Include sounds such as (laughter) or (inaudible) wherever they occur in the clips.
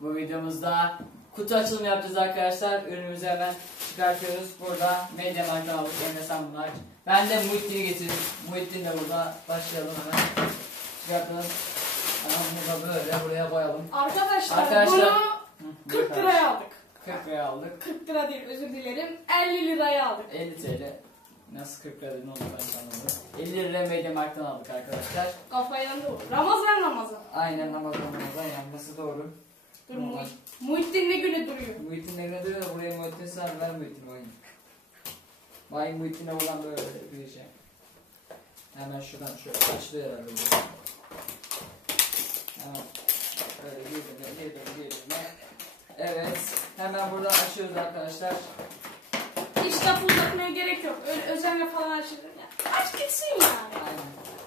Bu videomuzda kutu açılımı yapacağız arkadaşlar. Ürünümüzü hemen çıkartıyoruz. Burada Mediamarkt'tan aldık. Eline sen bunu aç. Ben de Muhittin'i getirdim. Muhittin de burada. Başlayalım hemen. Çıkartalım. Hemen bunu da böyle buraya koyalım. Arkadaşlar, Arkadaşlar- bunu Hı, 40 liraya aldık. 40 liraya aldık. 40 lira değil özür dilerim. 50 liraya aldık. 50 TL. Nasıl 40 lira ne oldu ben sanmadım. 50 lira Mediamarkt'tan aldık arkadaşlar. Kafaya doğru. Ramazan Ramazan. Aynen Ramazan Ramazan yanması doğru. Dur. Muhit. Muhittin ne güne duruyor. Muhittin ne duruyor da buraya Muhittin sar ver Muhittin oyun. Vay Muhittin'e buradan böyle bir şey. Hemen şuradan şöyle açılıyor herhalde. Hemen böyle girdim girdim girdim. Evet hemen buradan açıyoruz arkadaşlar. Laf uzatmaya gerek yok. Öyle özenle falan açılır. Ya, aç gitsin yani.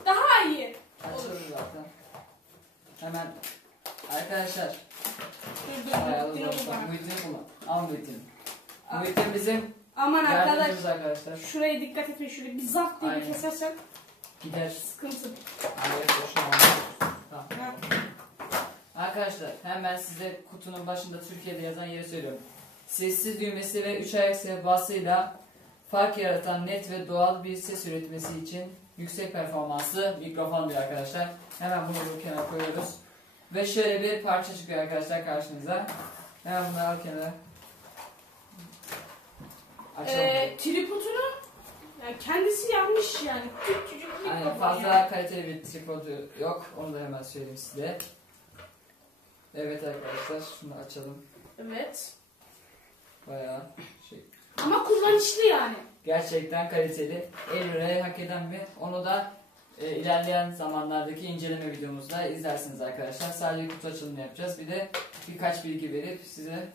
Daha iyi. Açıyoruz zaten. Hemen arkadaşlar Dur dur. Muhittin kullan. Al Muhittin. Muhittin bizim Aman arkadaş. arkadaşlar. Şuraya dikkat etmeyin. Şöyle bir zap diye Aynen. kesersen Gider. sıkıntı. Hayır boşuna. Tamam. Ha. Arkadaşlar hemen size kutunun başında Türkiye'de yazan yeri söylüyorum. Sessiz düğmesi ve üç ayak sehpasıyla fark yaratan net ve doğal bir ses üretmesi için yüksek performanslı mikrofon diyor arkadaşlar. Hemen bunu bu kenara koyuyoruz. Ve şöyle bir parça çıkıyor arkadaşlar karşınıza. Hemen bunu al kenara. Açalım. Ee, tripodunu yani kendisi yapmış yani. Küçücük bir Aynen mikrofon fazla yani. kaliteli bir tripodu yok. Onu da hemen söyleyeyim size. Evet arkadaşlar şunu açalım. Evet. Bayağı şey. Ama kullanışlı yani. Gerçekten kaliteli. 50 liraya hak eden mi? Onu da e, ilerleyen zamanlardaki inceleme videomuzda izlersiniz arkadaşlar. Sadece kutu açılımı yapacağız. Bir de birkaç bilgi verip size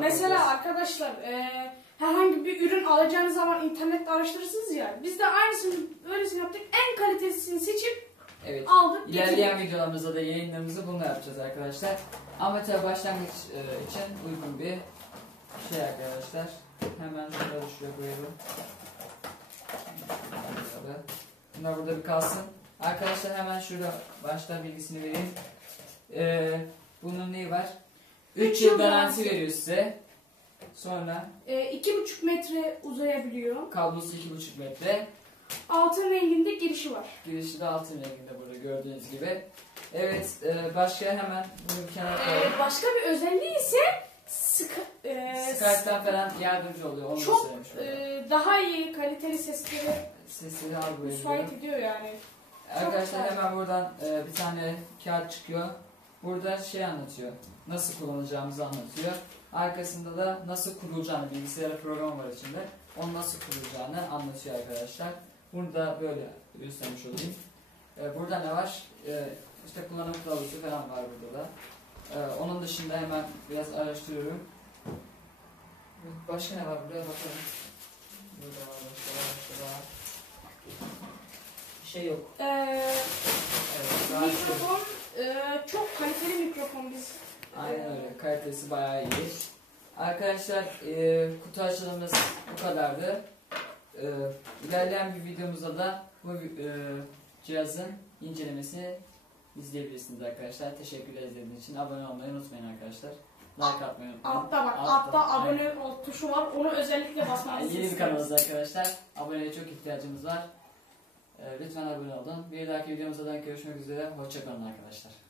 Mesela arkadaşlar e, herhangi bir ürün alacağınız zaman internette araştırırsınız ya. Biz de aynısını öylesini yaptık. En kalitesini seçip Evet. aldık getirdik. İlerleyen videolarımızda da yayınlarımızı bununla yapacağız arkadaşlar. Amatör başlangıç e, için uygun bir şey arkadaşlar. Hemen şurada şuraya koyalım. Bunlar burada bir kalsın. Arkadaşlar hemen şurada başta bilgisini vereyim. E, bunun neyi var? 3 Üç yıl garanti veriyor size. Sonra E, iki buçuk metre uzayabiliyor. kablosu 2,5 metre. Altın renginde girişi var. Girişi de altın renginde burada gördüğünüz gibi. Evet, e, başka hemen bunu bir kenara koyalım. E, başka bir özelliği ise sıkı, e, Skype'den falan yardımcı oluyor. Onu da çok olayım. e, daha iyi kaliteli sesleri Sesleri müsait ediyor yani. Arkadaşlar hemen buradan e, bir tane kağıt çıkıyor. Burada şey anlatıyor. Nasıl kullanacağımızı anlatıyor. Arkasında da nasıl kurulacağını, bilgisayara program var içinde. Onu nasıl kurulacağını anlatıyor arkadaşlar. Bunu da böyle göstermiş olayım. E, burada ne var? E, işte kullanım kılavuzu falan var burada da. E, onun dışında hemen biraz araştırıyorum. Başka ne var burada bakalım. Burada var başka var başka var. Bir şey yok. E, Evet, mikrofon e, çok kaliteli mikrofon biz. Aynen öyle. Kalitesi bayağı iyi. Arkadaşlar e, kutu açılımımız bu kadardı. E, ilerleyen bir videomuzda da bu e, cihazın incelemesini izleyebilirsiniz arkadaşlar. Teşekkür izlediğiniz için. Abone olmayı unutmayın arkadaşlar. Like atmayı unutmayın. Altta bak, Altta, altta abone ol tuşu var. Onu özellikle (laughs) basmanızı Yeni bir kanalımız arkadaşlar. Aboneye çok ihtiyacımız var. E, lütfen abone olun. Bir dahaki videomuzda görüşmek üzere. Hoşçakalın arkadaşlar.